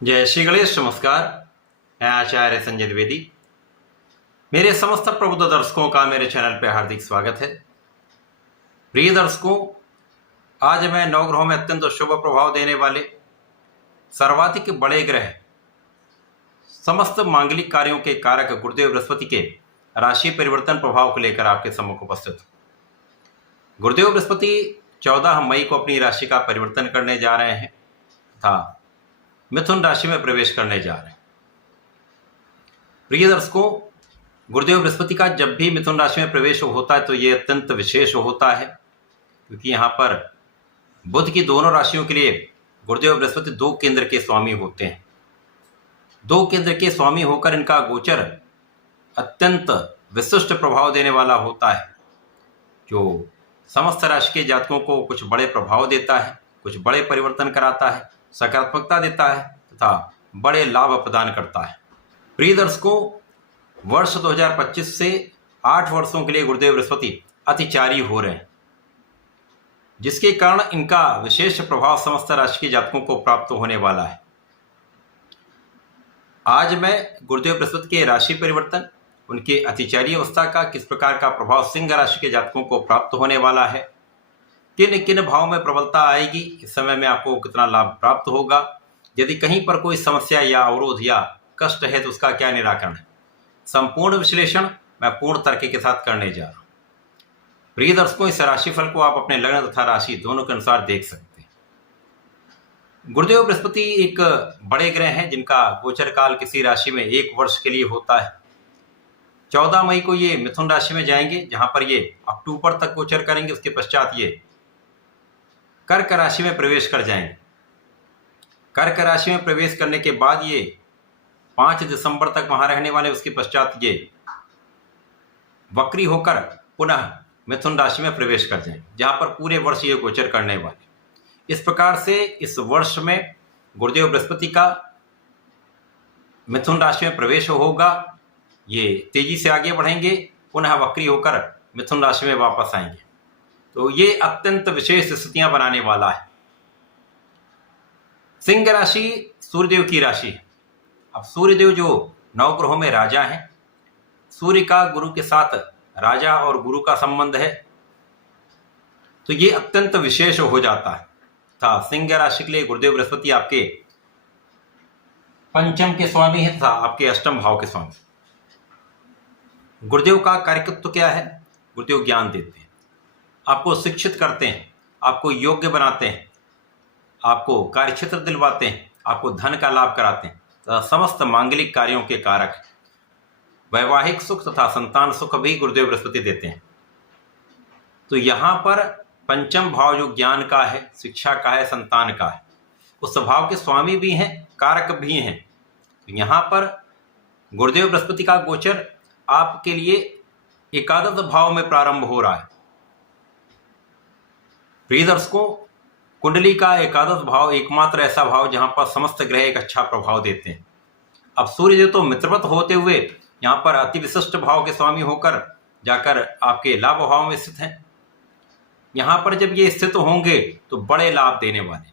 जय श्री गणेश। नमस्कार। मैं आचार्य संजय द्विवेदी। मेरे समस्त प्रबुद्ध दर्शकों का मेरे चैनल पर हार्दिक स्वागत है। प्रिय दर्शकों, आज मैं नवग्रहों में अत्यंत शुभ प्रभाव देने वाले सर्वाधिक बड़े ग्रह, समस्त मांगलिक कार्यों के कारक गुरुदेव बृहस्पति के राशि परिवर्तन प्रभाव को लेकर आपके सम्मुख उपस्थित हूं। गुरुदेव बृहस्पति 14 मई को अपनी राशि का परिवर्तन करने जा रहे हैं तथा मिथुन राशि में प्रवेश करने जा रहे हैं। प्रिय दर्शकों, गुरुदेव बृहस्पति का जब भी मिथुन राशि में प्रवेश होता है तो ये अत्यंत विशेष होता है, क्योंकि यहाँ पर बुध की दोनों राशियों के लिए गुरुदेव बृहस्पति 2 केंद्र के स्वामी होते हैं। 2 केंद्र के स्वामी होकर इनका गोचर अत्यंत विशिष्ट प्रभाव देने वाला होता है, जो समस्त राशि के जातकों को कुछ बड़े प्रभाव देता है, कुछ बड़े परिवर्तन कराता है, सकारात्मकता देता है तथा बड़े लाभ प्रदान करता है। प्रिय दर्शकों, वर्ष 2025 से 8 वर्षों के लिए गुरुदेव बृहस्पति अतिचारी हो रहे हैं, जिसके कारण इनका विशेष प्रभाव समस्त राशि के जातकों को प्राप्त होने वाला है। आज मैं गुरुदेव बृहस्पति के राशि परिवर्तन, उनके अतिचारी अवस्था का किस प्रकार का प्रभाव सिंह राशि के जातकों को प्राप्त होने वाला है, किन किन भाव में प्रबलता आएगी, इस समय में आपको कितना लाभ प्राप्त होगा, यदि कहीं पर कोई समस्या या अवरोध या कष्ट है तो उसका क्या निराकरण है, संपूर्ण विश्लेषण मैं पूर्ण तर्क के साथ करने जा रहा हूं। प्रिय दर्शकों, इस राशिफल को आप अपने लग्न तथा राशि दोनों के अनुसार देख सकते हैं। गुरुदेव बृहस्पति एक बड़े ग्रह हैं जिनका गोचर काल किसी राशि में 1 वर्ष के लिए होता है। 14 मई को ये मिथुन राशि में जाएंगे, जहां पर ये अक्टूबर तक गोचर करेंगे। उसके पश्चात ये कर्क राशि में प्रवेश कर जाएंगे। कर्क राशि में प्रवेश करने के बाद ये 5 दिसंबर तक वहां रहने वाले। उसके पश्चात ये वक्री होकर पुनः मिथुन राशि में प्रवेश कर जाएंगे, जहां पर पूरे वर्ष ये गोचर करने वाले। इस प्रकार से इस वर्ष में गुरुदेव बृहस्पति का मिथुन राशि में प्रवेश होगा। ये तेजी से आगे बढ़ेंगे, पुनः वक्री होकर मिथुन राशि में वापस आएंगे। तो ये अत्यंत विशेष स्थितियां बनाने वाला है। सिंह राशि सूर्यदेव की राशि है। अब सूर्यदेव जो नवग्रहों में राजा हैं, सूर्य का गुरु के साथ राजा और गुरु का संबंध है, तो ये अत्यंत विशेष हो जाता है। था सिंह राशि के लिए गुरुदेव बृहस्पति आपके पंचम के स्वामी है तथा आपके अष्टम भाव के स्वामी। गुरुदेव का कार्यकत्व क्या है? गुरुदेव ज्ञान देते हैं, आपको शिक्षित करते हैं, आपको योग्य बनाते हैं, आपको कार्यक्षेत्र दिलवाते हैं, आपको धन का लाभ कराते हैं तथा समस्त मांगलिक कार्यों के कारक वैवाहिक सुख तथा संतान सुख भी गुरुदेव बृहस्पति देते हैं। तो यहाँ पर पंचम भाव जो ज्ञान का है, शिक्षा का है, संतान का है, उस भाव के स्वामी भी हैं, कारक भी हैं। तो यहाँ पर गुरुदेव बृहस्पति का गोचर आपके लिए एकादश भाव में प्रारंभ हो रहा है। प्रिय दर्शकों, कुंडली का एकादश भाव एकमात्र ऐसा भाव जहां पर समस्त ग्रह एक अच्छा प्रभाव देते हैं। अब सूर्यदेव तो मित्रवत होते हुए यहाँ पर अति विशिष्ट भाव के स्वामी होकर जाकर आपके लाभ भाव में स्थित हैं। यहाँ पर जब ये स्थित होंगे तो बड़े लाभ देने वाले,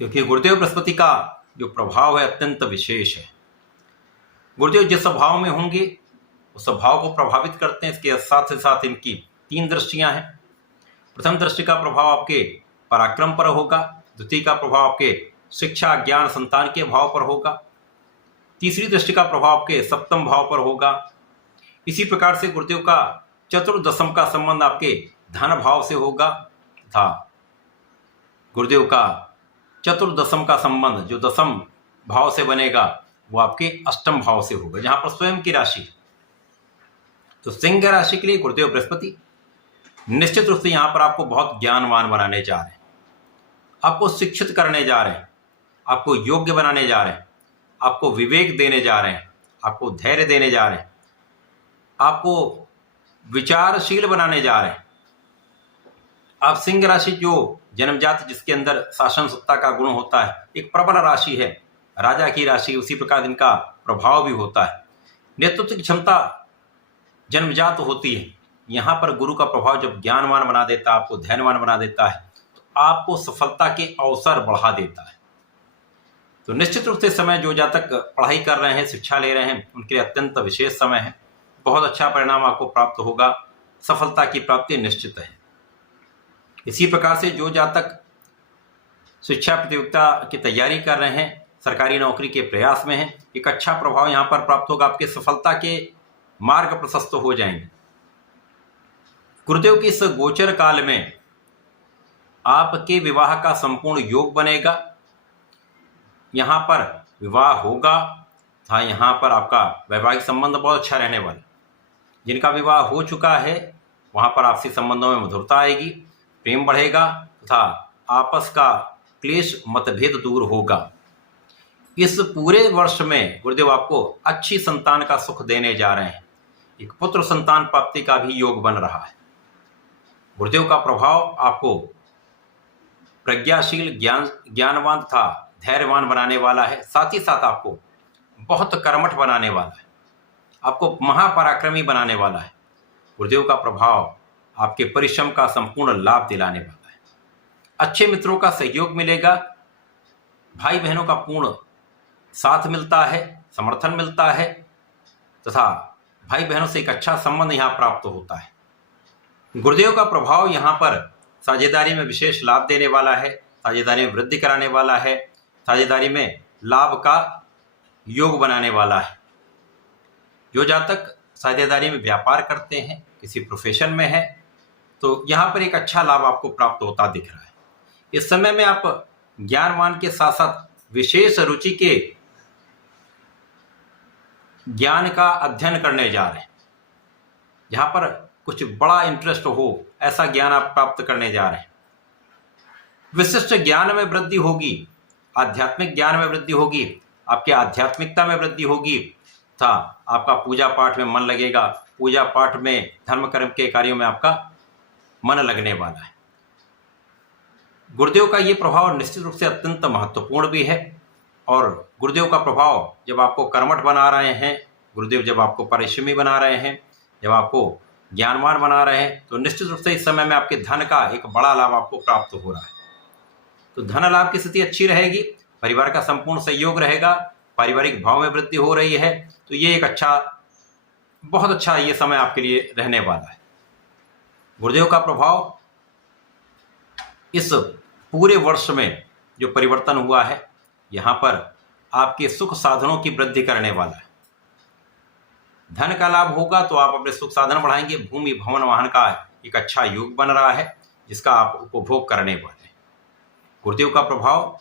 क्योंकि गुरुदेव बृहस्पति का जो प्रभाव है अत्यंत विशेष है। गुरुदेव जिस भाव में होंगे उस भाव को प्रभावित करते हैं। इसके साथ ही साथ इनकी 3 दृष्टियां हैं। प्रथम दृष्टि का प्रभाव आपके पराक्रम पर होगा, द्वितीय का प्रभाव आपके शिक्षा ज्ञान संतान के भाव पर होगा, तीसरी दृष्टि का प्रभाव आपके सप्तम भाव पर होगा। इसी प्रकार से गुरुदेव का चतुर्दशम का संबंध आपके धन भाव से होगा तथा गुरुदेव का चतुर्दशम का संबंध जो दशम भाव से बनेगा वो आपके अष्टम भाव से होगा, जहां पर स्वयं की राशि। तो सिंह राशि के लिए गुरुदेव बृहस्पति निश्चित रूप से यहाँ पर आपको बहुत ज्ञानवान बनाने जा रहे हैं, आपको शिक्षित करने जा रहे हैं, आपको योग्य बनाने जा रहे हैं, आपको विवेक देने जा रहे हैं, आपको धैर्य देने जा रहे हैं, आपको विचारशील बनाने जा रहे हैं। आप सिंह राशि जो जन्मजात जिसके अंदर शासन सत्ता का गुण होता है, एक प्रबल राशि है, राजा की राशि, उसी प्रकार इनका प्रभाव भी होता है। नेतृत्व की क्षमता जन्मजात होती है। यहाँ पर गुरु का प्रभाव जब ज्ञानवान बना देता है, आपको धैर्यवान बना देता है, तो आपको सफलता के अवसर बढ़ा देता है। तो निश्चित रूप से समय जो जातक पढ़ाई कर रहे हैं, शिक्षा ले रहे हैं, उनके लिए अत्यंत विशेष समय है। बहुत अच्छा परिणाम आपको प्राप्त होगा, सफलता की प्राप्ति निश्चित है। इसी प्रकार से जो जातक शिक्षा प्रतियोगिता की तैयारी कर रहे हैं, सरकारी नौकरी के प्रयास में हैं, एक अच्छा प्रभाव यहाँ पर प्राप्त होगा। आपके सफलता के मार्ग प्रशस्त हो जाएंगे। गुरुदेव के इस गोचर काल में आपके विवाह का संपूर्ण योग बनेगा। यहाँ पर विवाह होगा। हाँ, यहाँ पर आपका वैवाहिक संबंध बहुत अच्छा रहने वाला। जिनका विवाह हो चुका है वहाँ पर आपसी संबंधों में मधुरता आएगी, प्रेम बढ़ेगा तथा आपस का क्लेश मतभेद दूर होगा। इस पूरे वर्ष में गुरुदेव आपको अच्छी संतान का सुख देने जा रहे हैं। एक पुत्र संतान प्राप्ति का भी योग बन रहा है। गुरुदेव का प्रभाव आपको प्रज्ञाशील, ज्ञानवान तथा धैर्यवान बनाने वाला है। साथ ही साथ आपको बहुत कर्मठ बनाने वाला है, आपको महापराक्रमी बनाने वाला है। गुरुदेव का प्रभाव आपके परिश्रम का संपूर्ण लाभ दिलाने वाला है। अच्छे मित्रों का सहयोग मिलेगा, भाई बहनों का पूर्ण साथ मिलता है, समर्थन मिलता है तथा भाई बहनों से एक अच्छा संबंध यहाँ प्राप्त होता है। गुरुदेव का प्रभाव यहाँ पर साझेदारी में विशेष लाभ देने वाला है, साझेदारी में वृद्धि कराने वाला है, साझेदारी में लाभ का योग बनाने वाला है। जो जातक साझेदारी में व्यापार करते हैं, किसी प्रोफेशन में है, तो यहाँ पर एक अच्छा लाभ आपको प्राप्त होता दिख रहा है। इस समय में आप ज्ञानवान के साथ साथ विशेष रुचि के ज्ञान का अध्ययन करने जा रहे हैं। जहाँ पर कुछ बड़ा इंटरेस्ट हो, ऐसा ज्ञान आप प्राप्त करने जा रहे हैं। विशिष्ट ज्ञान में वृद्धि होगी, आध्यात्मिक ज्ञान में वृद्धि होगी, आपके आध्यात्मिकता में वृद्धि होगी तथा आपका पूजा पाठ में मन लगेगा। पूजा पाठ में, धर्म कर्म के कार्यों में आपका मन लगने वाला है। गुरुदेव का ये प्रभाव निश्चित रूप से अत्यंत महत्वपूर्ण भी है। और गुरुदेव का प्रभाव जब आपको कर्मठ बना रहे हैं, गुरुदेव जब आपको परिश्रमी बना रहे हैं, जब आपको ज्ञानवान बना रहे हैं, तो निश्चित रूप से इस समय में आपके धन का एक बड़ा लाभ आपको प्राप्त हो रहा है। तो धन लाभ की स्थिति अच्छी रहेगी, परिवार का संपूर्ण सहयोग रहेगा, पारिवारिक भाव में वृद्धि हो रही है। तो ये एक अच्छा, बहुत अच्छा ये समय आपके लिए रहने वाला है। गुरुदेव का प्रभाव इस पूरे वर्ष में जो परिवर्तन हुआ है, यहाँ पर आपके सुख साधनों की वृद्धि करने वाला है। धन का लाभ होगा तो आप अपने सुख साधन बढ़ाएंगे। भूमि भवन वाहन का एक अच्छा योग बन रहा है, जिसका आप उपभोग करने वाले हैं। गुरुदेव का प्रभाव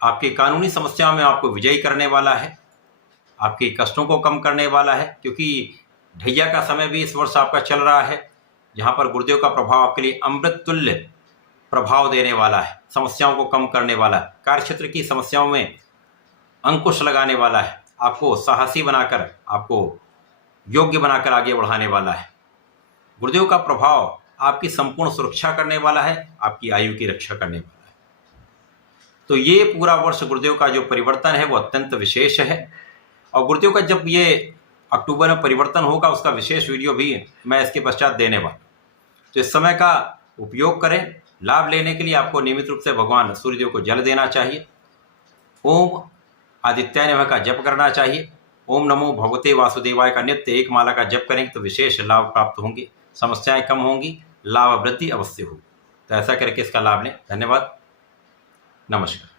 आपके कानूनी समस्याओं में आपको विजयी करने वाला है, आपके कष्टों को कम करने वाला है, क्योंकि ढैया का समय भी इस वर्ष आपका चल रहा है, जहाँ पर गुरुदेव का प्रभाव आपके लिए अमृत तुल्य प्रभाव देने वाला है, समस्याओं को कम करने वाला है, कार्यक्षेत्र की समस्याओं में अंकुश लगाने वाला है, आपको साहसी बनाकर, आपको योग्य बनाकर आगे बढ़ाने वाला है। गुरुदेव का प्रभाव आपकी संपूर्ण सुरक्षा करने वाला है, आपकी आयु की रक्षा करने वाला है। तो ये पूरा वर्ष गुरुदेव का जो परिवर्तन है वो अत्यंत विशेष है। और गुरुदेव का जब ये अक्टूबर में परिवर्तन होगा, उसका विशेष वीडियो भी मैं इसके पश्चात देने वाला हूँ। तो इस समय का उपयोग करें। लाभ लेने के लिए आपको नियमित रूप से भगवान सूर्यदेव को जल देना चाहिए। ओम आदित्याय नमः का जप करना चाहिए। ओम नमो भगवते वासुदेवाय का नित्य एक माला का जप करेंगे तो विशेष लाभ प्राप्त होंगे, समस्याएं कम होंगी, लाभ वृद्धि अवश्य होगी। तो ऐसा करके इसका लाभ लें। धन्यवाद, नमस्कार।